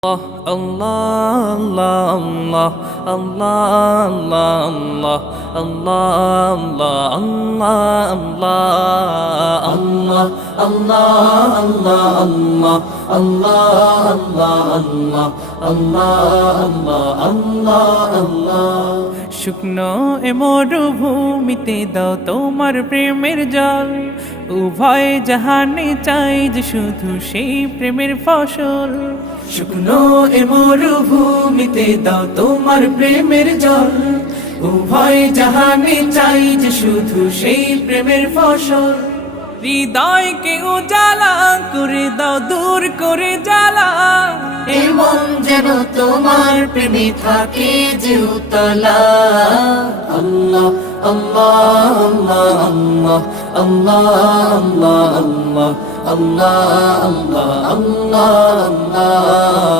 Allah Allah Allah Allah Allah Allah Allah Allah Allah Allah শুকনো এ মরুভূমিতে দাও তোমার প্রেমের জল উভয় জাহানে চাই যে শুধু সেই প্রেমের ফসল শুকনো এ মরুভূমিতে দাও তোমার প্রেমের জল উভয় জাহানে চাই যে শুধু সেই প্রেমের ফসল হৃদয়কে উজালা করে দাও দূর করে জ্বালা এমন যেন তোমার প্রেমে থাকে যে উতলা আল্লাহ আল্লাহ আল্লাহ আল্লাহ আল্লাহ আল্লাহ আল্লাহ আল্লাহ আল্লাহ